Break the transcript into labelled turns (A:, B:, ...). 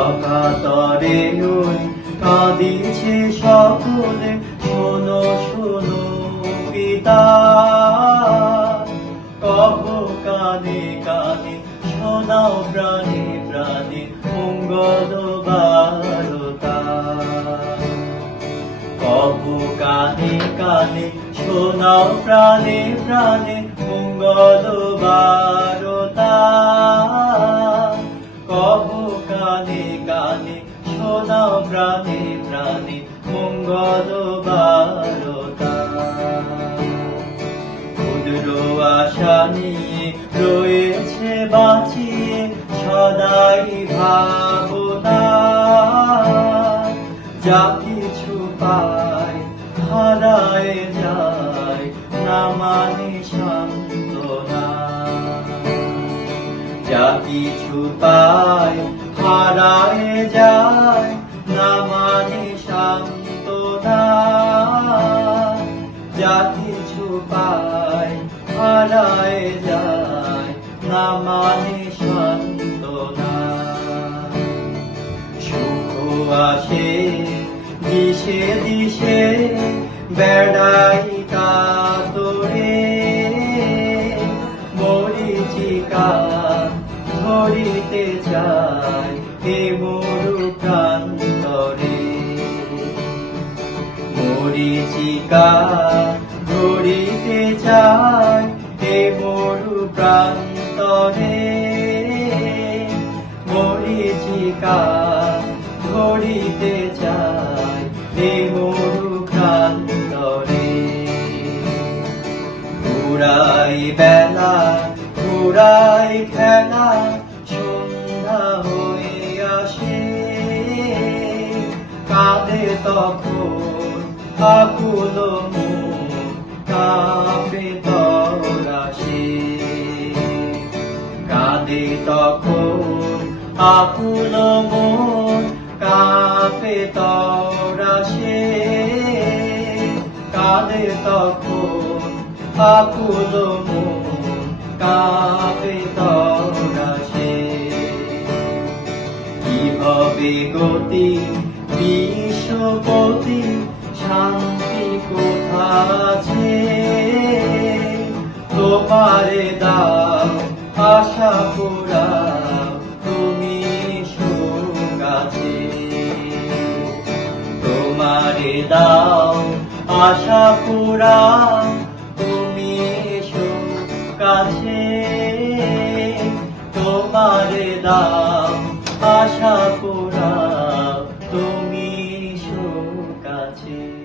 A: অকাতরে ওই কাঁদিছে সকলে। শোনো শোনো, পিতা, কহ কানে কানে শোনাও প্রাণে প্রাণে মঙ্গল কবু কানে কানে শোনাও প্রাণে প্রাণে মঙ্গল বারতা। কানে কানে শোনাও প্রাণে প্রাণে, মঙ্গল বারতা ক্ষুদ্র আশা নিয়ে রয়েছে, বাঁচিয়ে সদাই ভাবনা। যা কিছু পায়, হারায় যায়, না মানে সান্ত্বনা। যা কিছু পায় হারায় যায় না মানে সান্ত্বনা। যা কিছু পায়, হারায় যায় না মানে সান্ত্বনা। সুখ আসে, দিশে দিশে, বেড়াই ধরিতে চায় হে মরু প্রান্তরে। মরিচিকা ধরিতে চায় হে মরু প্রান্তরে। মরিচিকা ধরিতে চায় হে মরু প্রান্তরে। ঘুরাই বেলা ঘুরাই খেলা তখন আকুল কাঁপে কাঁদে তখন আকুল মন কাঁপে তরাসে কাঁদে তখন আকুল মন কাঁপে তরাসে কি হবে গতি বিশ্বপতি শান্তি কোথা তোমারে দাও আশা পুরা তুমি সুখ আছে তোমারে দাও আশা পুরা তুমি সুখ তোমারে দাও আশা পুরা তুমি সুখ আছে